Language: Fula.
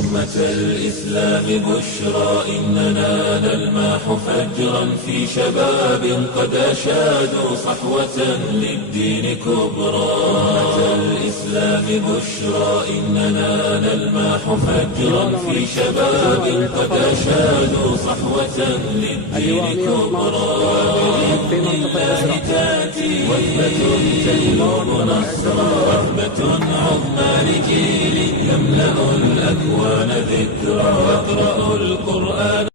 أمة الإسلام بشرى إننا نلمح فجرا في شباب قد أشادوا صحوة للدين كبرى. أمة الإسلام بشرى إننا نلمح فجرا في شباب قد أشادوا صحوة للدين كبرى. بإذن الله تأتي وثبة تجلب نصرا، وثبة عظمى لجيل يملأ الأكوان ذكرى. يقرأ القرآن